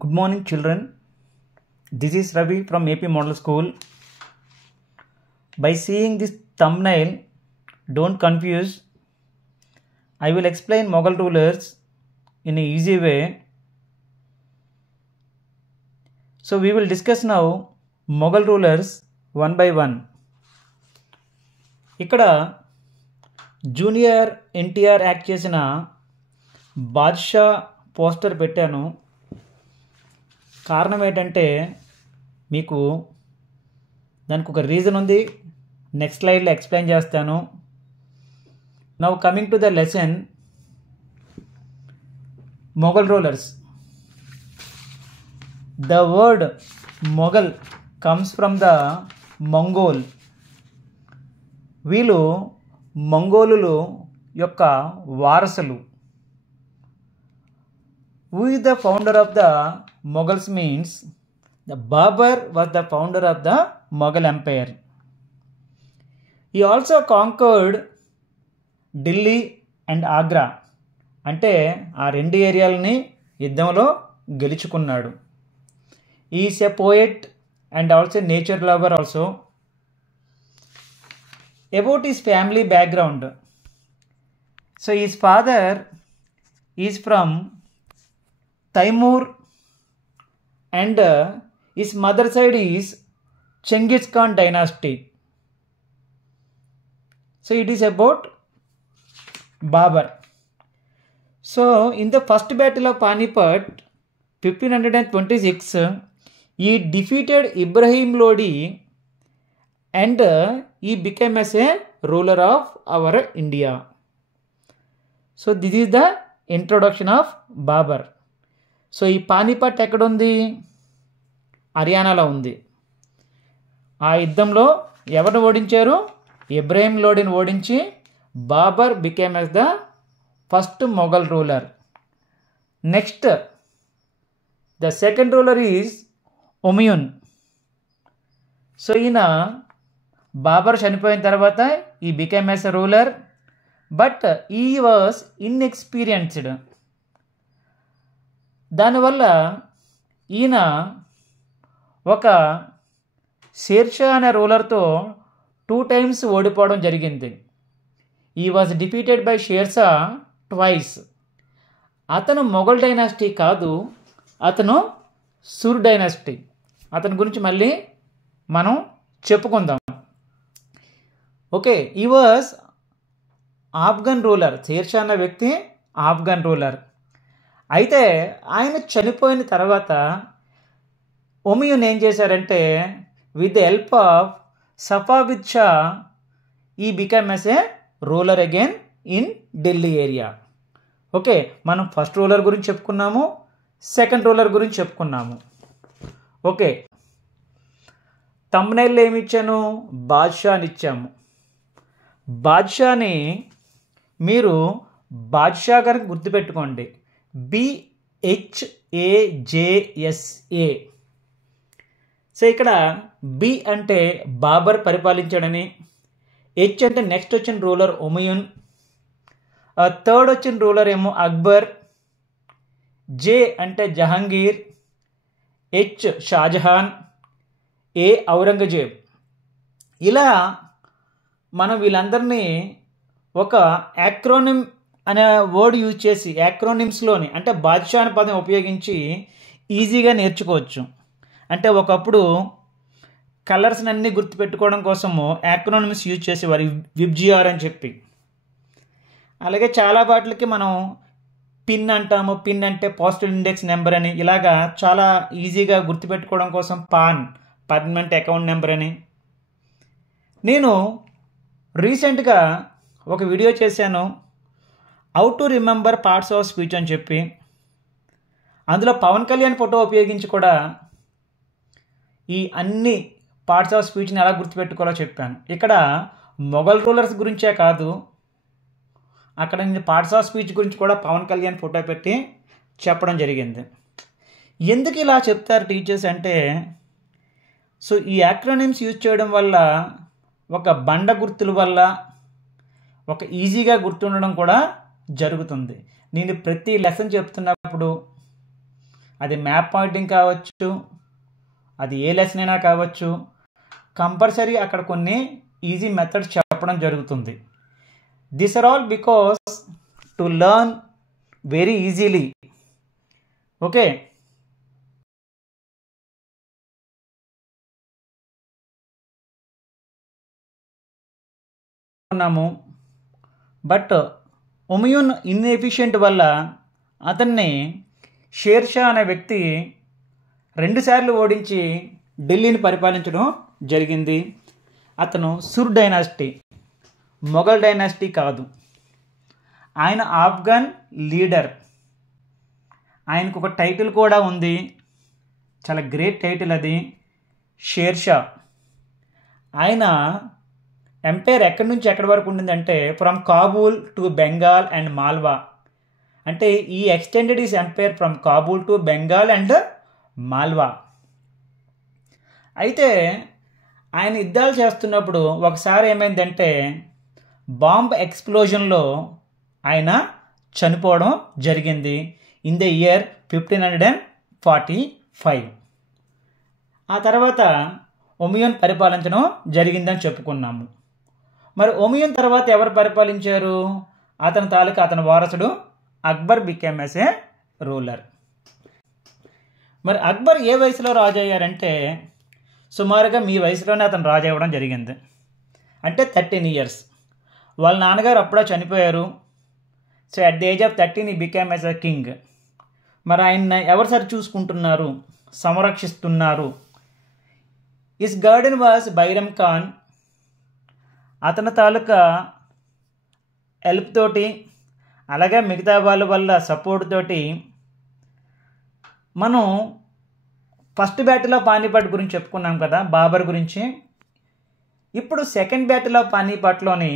Good morning, children. This is Ravi from AP Model School. By seeing this thumbnail, don't confuse. I will explain Mughal rulers in an easy way. So we will discuss now Mughal rulers one by one. ఇక్కడ junior NTR act చేసిన Badshah poster పెట్టాను. కారణం ఏంటంటే మీకు దానికి ఒక reason ఉంది. Next స్లైడ్లో ఎక్స్ప్లెయిన్ చేస్తాను. Now coming to the lesson, Mughal rulers. The word Mughal comes from the Mongol. వీళ్ళు మంగోలులు యొక్క వారసులు. Who is the founder of the Mughals means the Babur was the founder of the Mughal Empire. He also conquered Delhi and Agra. అంటే ఆ రెండు ఏరియాలని యుద్ధంలో గెలుచుకున్నాడు. He is a poet and also nature lover also. About his family background. So his father is from Taimur and his mother side is Genghis Khan dynasty. So it is about Babur. So in the first battle of Panipat 1526, he defeated Ibrahim Lodi and he became as a ruler of our India. So this is the introduction of Babur. So ఈ పానీపట్ ఎక్కడుంది? హర్యానాలో ఉంది. ఆ యుద్ధంలో ఎవరిని ఓడించారు? ఇబ్రహీం లోడిని ఓడించి Babar became as the first Mughal ruler. Next the second ruler is Humayun. So ఈయన బాబర్ చనిపోయిన తర్వాత he became as a ruler, but he was inexperienced. దానివల్ల ఈయన ఒక షేర్షా అనే రూలర్తో 2 times ఓడిపోవడం జరిగింది. He was defeated by Sher Shah twice. అతను మొఘల్ డైనాసిటీ కాదు, అతను సుర్ డైనాసిటీ. అతని గురించి మళ్ళీ మనం చెప్పుకుందాం. ఓకే, ఈ వాజ్ ఆఫ్ఘన్ రూలర్. షేర్షా అన్న వ్యక్తి ఆఫ్ఘన్ రూలర్. అయితే ఆయన చనిపోయిన తర్వాత హుమయూన్ ఏం చేశారంటే with the help of Safavid Shah he become as a ruler again in Delhi area. Okay, మనం ఫస్ట్ రూలర్ గురించి చెప్పుకున్నాము, సెకండ్ రూలర్ గురించి చెప్పుకున్నాము. ఓకే, థంబ్నెయిల్లో ఏమి ఇచ్చాను? బాద్షా అని ఇచ్చాము. బాద్షాని మీరు బాద్షా గారికి గుర్తుపెట్టుకోండి. BHAJSA. సో ఇక్కడ బి అంటే బాబర్ పరిపాలించాడని, హెచ్ అంటే నెక్స్ట్ వచ్చిన రూలర్ హుమయూన్, థర్డ్ వచ్చిన రూలర్ ఏమో అక్బర్, జే అంటే జహాంగీర్, హెచ్ షాజహాన్, ఏ ఔరంగజేబ్. ఇలా మనం వీళ్ళందరినీ ఒక యాక్రోనిమ్ అనే వర్డ్ యూజ్ చేసి యాక్రోనిమ్స్లోని అంటే బాద్షా అనే పదం ఉపయోగించి ఈజీగా నేర్చుకోవచ్చు. అంటే ఒకప్పుడు కలర్స్ని అన్నీ గుర్తుపెట్టుకోవడం కోసము యాక్రోనిమ్స్ యూజ్ చేసేవారు, విబ్జిఆర్ అని చెప్పి. అలాగే చాలా వాటికి మనం పిన్ అంటాము. పిన్ అంటే పోస్టల్ ఇండెక్స్ నెంబర్ అని. ఇలాగా చాలా ఈజీగా గుర్తుపెట్టుకోవడం కోసం పాన్, పర్మనెంట్ అకౌంట్ నెంబర్ అని. నేను రీసెంట్గా ఒక వీడియో చేశాను, how to remember parts of speech అని చెప్పి. అందులో పవన్ కళ్యాణ్ ఫోటో ఉపయోగించి కూడా ఈ అన్ని పార్ట్స్ ఆఫ్ స్పీచ్ని ఎలా గుర్తుపెట్టుకోవాలో చెప్పాను. ఇక్కడ మొఘల్ రూలర్స్ గురించే కాదు, అక్కడ నేను పార్ట్స్ ఆఫ్ స్పీచ్ గురించి కూడా పవన్ కళ్యాణ్ ఫోటో పెట్టి చెప్పడం జరిగింది. ఎందుకు ఇలా చెప్తారు టీచర్స్ అంటే, సో ఈ యాక్రోనిమ్స్ యూజ్ చేయడం వల్ల ఒక బండ గుర్తుల వల్ల ఒక ఈజీగా గుర్తుండడం కూడా జరుగుతుంది. నేను ప్రతి లెసన్ చెప్తున్నప్పుడు అది మ్యాప్ పాయింటింగ్ కావచ్చు, అది ఏ లెసన్ అయినా కావచ్చు, కంపల్సరీ అక్కడ కొన్ని ఈజీ మెథడ్స్ చెప్పడం జరుగుతుంది. This are all because to learn very easily. Okay, ఉన్నాము. బట్ హుమయూన్ ఇన్ఎఫిషియెంట్ వల్ల అతన్ని షేర్షా అనే వ్యక్తి 2 సార్లు ఓడించి ఢిల్లీని పరిపాలించడం జరిగింది. అతను సుర్ డైనాసిటీ, మొఘల్ డైనాసిటీ కాదు. ఆయన ఆఫ్ఘన్ లీడర్. ఆయనకు ఒక టైటిల్ కూడా ఉంది, చాలా గ్రేట్ టైటిల్, అది షేర్షా. ఆయన ఎంపైర్ ఎక్కడి నుంచి ఎక్కడి వరకు ఉండిందంటే from Kabul to Bengal and Malwa. అంటే he extended his empire from Kabul to Bengal and Malwa. అయితే ఆయన యుద్ధాలు చేస్తున్నప్పుడు ఒకసారి ఏమైందంటే బాంబ్ ఎక్స్ప్లోజన్లో ఆయన చనిపోవడం జరిగింది ఇన్ ద ఇయర్ 1545. ఆ తర్వాత హుమయూన్ పరిపాలించడం జరిగిందని చెప్పుకున్నాము. మరి హుమయూన్ తర్వాత ఎవరు పరిపాలించారు? అతని తాలూకా అతని వారసుడు Akbar became as a ruler. మరి అక్బర్ ఏ వయసులో రాజు అయ్యారంటే సుమారుగా మీ వయసులోనే అతను రాజు అవ్వడం జరిగింది. అంటే 13 years. వాళ్ళ నాన్నగారు అప్పుడే చనిపోయారు. So at the age of 13 he became as a king. మరి ఆయన ఎవరు సరి చూసుకుంటున్నారు, సంరక్షిస్తున్నారు? His guardian was Bairam Khan. అతని తాలూకా హెల్ప్ తోటి, అలాగే మిగతా వాళ్ళ వల్ల సపోర్ట్ తోటి మనం ఫస్ట్ బ్యాటిల్ ఆఫ్ పానీపట్ గురించి చెప్పుకున్నాం కదా, బాబర్ గురించి. ఇప్పుడు సెకండ్ బ్యాటిల్ ఆఫ్ పానీపట్లోని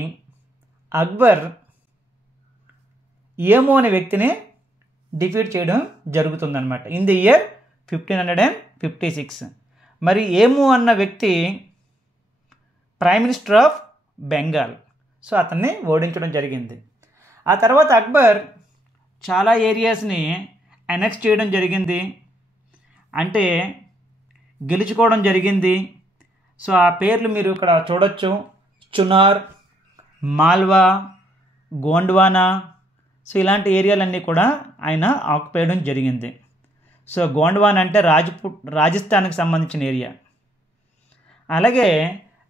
అక్బర్ ఏమో అనే వ్యక్తిని డిఫీట్ చేయడం జరుగుతుందన్నమాట ఇన్ ది ఇయర్ 1556. మరి ఏమో అన్న వ్యక్తి prime minister of Bengal. So అతన్ని ఓడించడం జరిగింది. ఆ తర్వాత అక్బర్ చాలా ఏరియాస్ని అనెక్స్ చేయడం జరిగింది, అంటే గెలుచుకోవడం జరిగింది. సో ఆ పేర్లు మీరు ఇక్కడ చూడొచ్చు: చునార్, మాల్వా, గోండ్వానా. సో ఇలాంటి ఏరియాలన్నీ కూడా ఆయన ఆక్యుపై చేయడం జరిగింది. సో గోండ్వానా అంటే రాజస్థాన్కి సంబంధించిన ఏరియా. అలాగే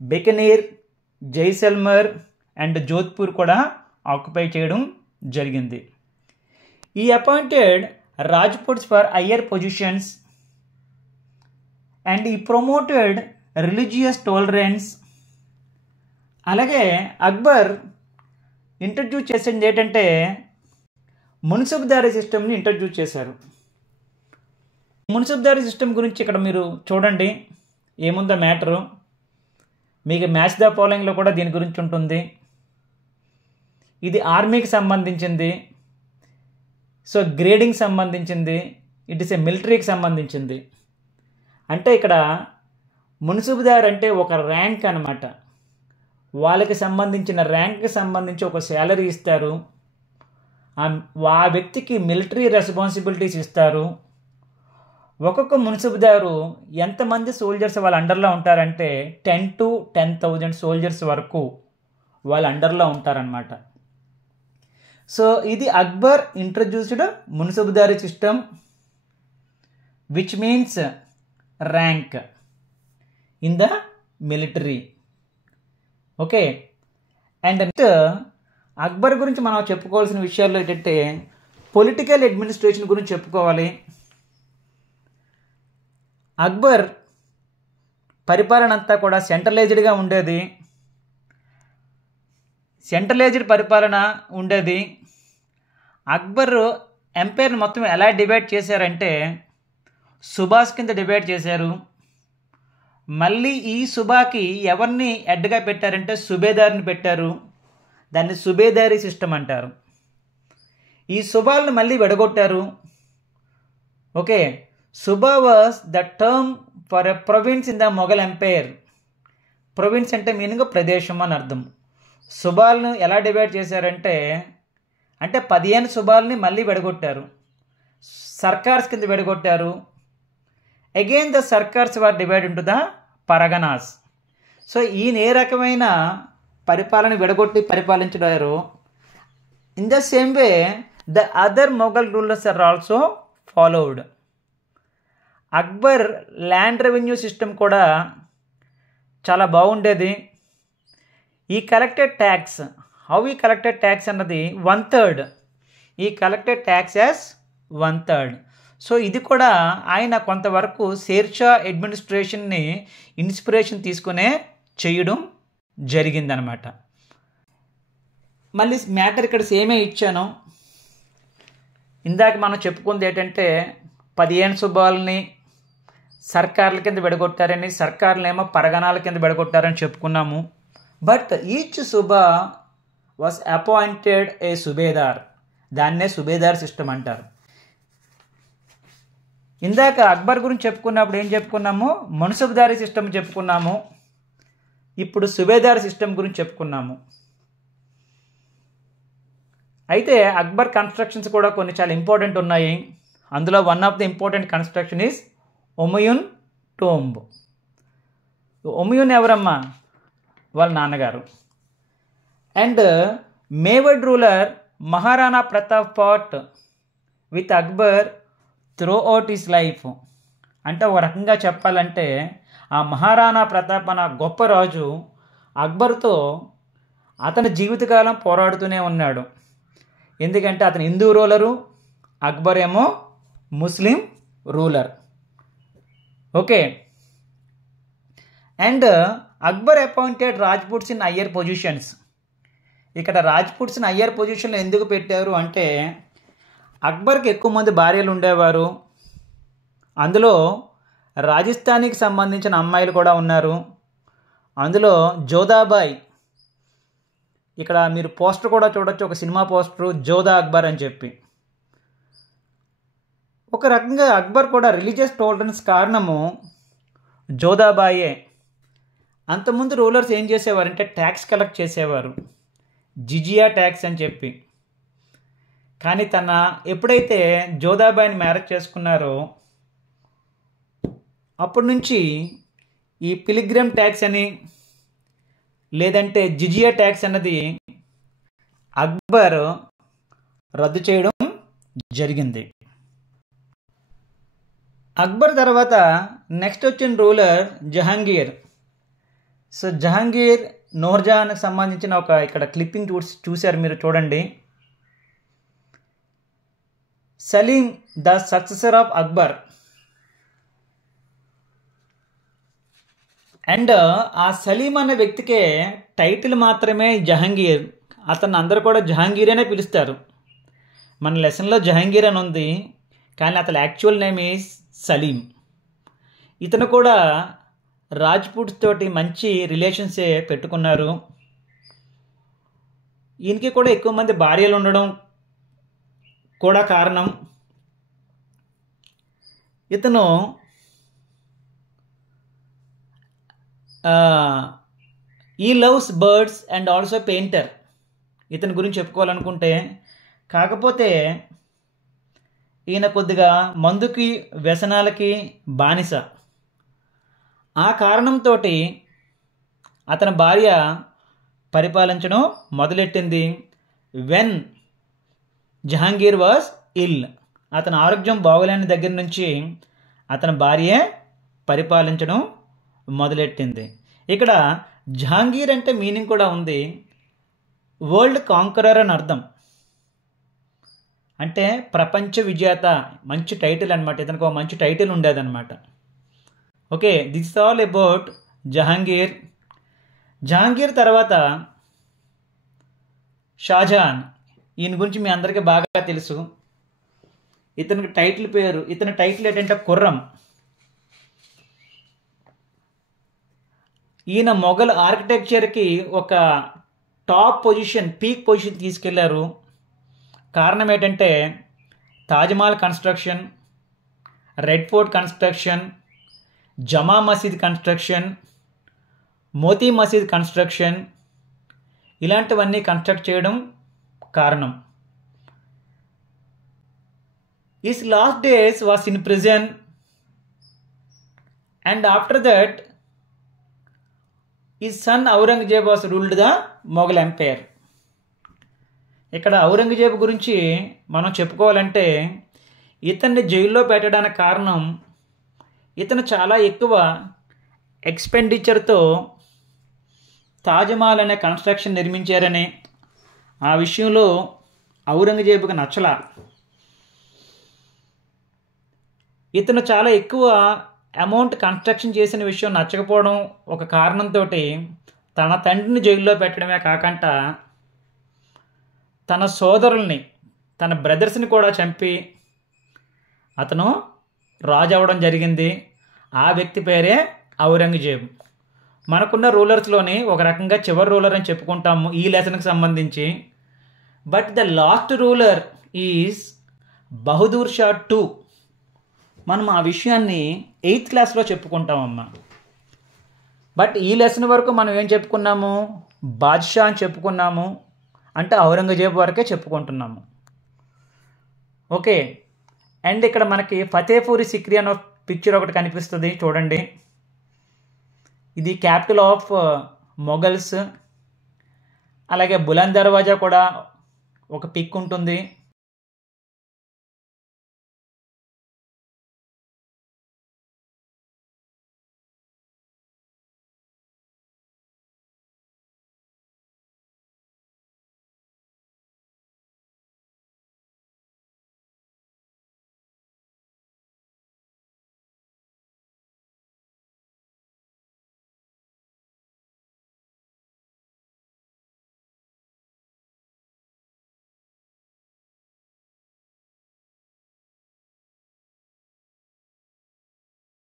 బికనీర్, జైసల్మర్ అండ్ జోధ్పూర్ కూడా ఆక్యుపై చేయడం జరిగింది. ఈ appointed Rajputs for higher positions and ఈ ప్రమోటెడ్ రిలీజియస్ టాలరెన్స్. అలాగే అక్బర్ ఇంట్రడ్యూస్ చేసింది ఏంటంటే మున్సిపల్దారీ సిస్టమ్ని ఇంట్రడ్యూస్ చేశారు. మున్సిపల్దారీ సిస్టమ్ గురించి ఇక్కడ మీరు చూడండి ఏముందో మ్యాటరు. మీకు మ్యాచ్ ద ఫాలోయింగ్లో కూడా దీని గురించి ఉంటుంది. ఇది ఆర్మీకి సంబంధించింది, సో గ్రేడింగ్ సంబంధించింది, ఇట్ ఇస్ ఏ మిలిటరీకి సంబంధించింది. అంటే ఇక్కడ మున్సిపల్దార్ అంటే ఒక ర్యాంక్ అన్నమాట. వాళ్ళకి సంబంధించిన ర్యాంక్కి సంబంధించి ఒక శాలరీ ఇస్తారు, ఆ వ్యక్తికి మిలిటరీ రెస్పాన్సిబిలిటీస్ ఇస్తారు. ఒక్కొక్క మున్సిపల్దారు ఎంతమంది సోల్జర్స్ వాళ్ళ అండర్లో ఉంటారంటే 10 to 10,000 సోల్జర్స్ వరకు వాళ్ళ అండర్లో ఉంటారనమాట. సో ఇది అక్బర్ ఇంట్రడ్యూస్డ్ మున్సిపల్దారీ system which means rank in the military. Okay, and next Akbar గురించి మనం చెప్పుకోవాల్సిన విషయాల్లో ఏంటంటే పొలిటికల్ అడ్మినిస్ట్రేషన్ గురించి చెప్పుకోవాలి. అక్బర్ పరిపాలన అంతా కూడా సెంట్రలైజ్డ్గా ఉండేది. సెంట్రలైజ్డ్ పరిపాలన ఉండేది. అక్బర్ ఎంపైర్ని మొత్తం ఎలా డివైడ్ చేశారంటే సుబాస్ కింద డివైడ్ చేశారు. మళ్ళీ ఈ సుబాకి ఎవరిని హెడ్గా పెట్టారంటే సుబేదార్ని పెట్టారు. దాన్ని సుబేదారీ సిస్టమ్ అంటారు. ఈ సుబాల్ని మళ్ళీ విడగొట్టారు. Okay, suba was the term for a province in the Mughal empire. Province అంటే మీనింగ్ ప్రదేశం అని అర్థం. సుబాల్ను ఎలా డివైడ్ చేశారంటే 15 సుబాల్ని మళ్ళీ విడగొట్టారు. సర్కార్స్ కింద విడగొట్టారు. Again the sarkars were divided into the parganas. So ఈయన ఏ రకమైన పరిపాలన విడగొట్టి పరిపాలించారు. In the same way the other Mughal rulers are also followed. Akbar land revenue system కూడా చాలా బాగుండేది. ఈ కలెక్టెడ్ ట్యాక్స్, హౌ ఈ కలెక్టెడ్ ట్యాక్స్ అన్నది 1/3. ఈ కలెక్టెడ్ ట్యాక్స్ యాజ్ 1/3. సో ఇది కూడా ఆయన కొంతవరకు షేర్షా అడ్మినిస్ట్రేషన్ని ఇన్స్పిరేషన్ తీసుకునే చేయడం జరిగిందనమాట. మళ్ళీ మ్యాటర్ ఇక్కడ సేమే ఇచ్చాను. ఇందాక మనం చెప్పుకుంది ఏంటంటే 15 సుబాల్ని సర్కార్ల కింద విడగొట్టారని, సర్కార్లేమో పరగణాల కింద విడగొట్టారని చెప్పుకున్నాము. But each Suba was appointed ఏ సుబేదార్. దాన్నే సుబేదార్ సిస్టమ్ అంటారు. ఇందాక అక్బర్ గురించి చెప్పుకున్నప్పుడు ఏం చెప్పుకున్నాము? మున్సబ్దారీ సిస్టమ్ చెప్పుకున్నాము. ఇప్పుడు సుబేదార్ సిస్టమ్ గురించి చెప్పుకున్నాము. అయితే అక్బర్ కన్స్ట్రక్షన్స్ కూడా కొన్ని చాలా ఇంపార్టెంట్ ఉన్నాయి. అందులో one of the important construction is Humayun tomb. Humayun ఎవరమ్మా? వాళ్ళ నాన్నగారు. And Mewar ruler Maharana Pratap fought with Akbar throughout his life. అంటే ఒక రకంగా చెప్పాలంటే ఆ మహారాణా ప్రతాప్ అన్న గొప్ప రాజు అక్బర్తో అతని జీవితకాలం పోరాడుతూనే ఉన్నాడు. ఎందుకంటే అతను హిందూ రూలరు, అక్బర్ ఏమో Muslim ruler. Okay. And Akbar appointed Rajputs in higher positions. ఇక్కడ రాజ్పుట్స్ని హయ్యర్ పొజిషన్లో ఎందుకు పెట్టారు అంటే అక్బర్కి ఎక్కువ మంది భార్యలు ఉండేవారు. అందులో రాజస్థానీకి సంబంధించిన అమ్మాయిలు కూడా ఉన్నారు. అందులో జోధాబాయ్, ఇక్కడ మీరు పోస్టర్ కూడా చూడొచ్చు, ఒక సినిమా పోస్టరు, జోధా అక్బర్ అని చెప్పి. ఒక రకంగా అక్బర్ కూడా రిలీజియస్ టాలరెన్స్ కారణము జోధాబాయే. అంతకుముందు రూలర్స్ ఏం చేసేవారంటే ట్యాక్స్ కలెక్ట్ చేసేవారు, జిజియా ట్యాక్స్ అని చెప్పి. కానీ తన ఎప్పుడైతే జోధాబాయిని మ్యారేజ్ చేసుకున్నారో అప్పటి నుంచి ఈ పిలిగ్రిమ్ ట్యాక్స్ అని లేదంటే జిజియా ట్యాక్స్ అన్నది అక్బర్ రద్దు చేయడం జరిగింది. అక్బర్ తర్వాత నెక్స్ట్ వచ్చిన రూలర్ జహాంగీర్. సో జహాంగీర్ నూర్జహాన్కి సంబంధించిన ఒక ఇక్కడ క్లిప్పింగ్ చూశారు మీరు, చూడండి. Salim the successor of Akbar. And ఆ సలీం అనే వ్యక్తికే టైటిల్ మాత్రమే జహాంగీర్. అతను అందరూ కూడా జహాంగీర్ అనే పిలుస్తారు. మన లెసన్లో జహాంగీర్ అని ఉంది, కానీ అతని యాక్చువల్ నేమ్ ఈజ్ సలీం. ఇతను కూడా రాజ్పుట్స్ తోటి మంచి రిలేషన్సే పెట్టుకున్నారు. ఈయనకి కూడా ఎక్కువ మంది భార్యలు ఉండడం కూడా కారణం. ఇతను ఈ loves birds and also painter. ఇతని గురించి చెప్పుకోవాలనుకుంటే, కాకపోతే ఈయన కొద్దిగా మందుకి వ్యసనాలకి బానిస. ఆ కారణంతో అతని భార్య పరిపాలించడం మొదలెట్టింది. వెన్ జహాంగీర్ వాజ్ ఇల్, అతని ఆరోగ్యం బాగోలేని దగ్గర నుంచి అతని భార్య పరిపాలించడం మొదలెట్టింది. ఇక్కడ జహాంగీర్ అంటే మీనింగ్ కూడా ఉంది, వరల్డ్ కాంకరర్ అని అర్థం. అంటే ప్రపంచ విజేత, మంచి టైటిల్ అనమాట. ఇతనికి ఒక మంచి టైటిల్ ఉండేదన్నమాట. Okay, this all about Jahangir. Jahangir తర్వాత షాజహాన్. ఈయన గురించి మీ అందరికీ బాగా తెలుసు. ఇతనికి టైటిల్ పేరు, ఇతని టైటిల్ ఏంటంటే ఖుర్రం. ఈయన మొఘల్ ఆర్కిటెక్చర్కి ఒక టాప్ పొజిషన్, పీక్ పొజిషన్ తీసుకెళ్లారు. కారణం ఏంటంటే Taj Mahal construction, red fort construction, జమా మసీద్ కన్స్ట్రక్షన్, మోతీ మసీద్ కన్స్ట్రక్షన్, ఇలాంటివన్నీ కన్స్ట్రక్ట్ చేయడం కారణం. His last days was in prison, and after that his son Aurangzeb was ruled the Mughal Empire. ఇక్కడ ఔరంగజేబు గురించి మనం చెప్పుకోవాలంటే ఇతన్ని జైల్లో పెట్టడానికి కారణం ఇతను చాలా ఎక్కువ ఎక్స్పెండిచర్తో తాజ్మహల్ అనే కన్స్ట్రక్షన్ నిర్మించారని, ఆ విషయంలో ఔరంగజేబుకి నచ్చలా. ఇతను చాలా ఎక్కువ అమౌంట్ కన్స్ట్రక్షన్ చేసిన విషయం నచ్చకపోవడం ఒక కారణంతో తన తండ్రిని జైల్లో పెట్టడమే కాకుండా తన సోదరుల్ని, తన బ్రదర్స్ని కూడా చంపి అతను రాజు అవ్వడం జరిగింది. ఆ వ్యక్తి పేరే ఔరంగజేబు. మనకున్న రూలర్స్లోని ఒక రకంగా చివరి రూలర్ అని చెప్పుకుంటాము ఈ లెసన్కి సంబంధించి. But the last ruler is Bahadur Shah 2. మనం ఆ విషయాన్ని 8th క్లాస్లో చెప్పుకుంటామమ్మా. బట్ ఈ లెసన్ వరకు మనం ఏం చెప్పుకున్నాము? బాద్షా అని చెప్పుకున్నాము, అంటే ఔరంగజేబు వరకే చెప్పుకుంటున్నాము. ఓకే, అండ్ ఇక్కడ మనకి ఫతేపూరి సిక్రీ అనే పిక్చర్ ఒకటి కనిపిస్తుంది చూడండి. ఇది క్యాపిటల్ ఆఫ్ మొఘల్స్. అలాగే బులంద్ దర్వాజా కూడా ఒక పిక్ ఉంటుంది.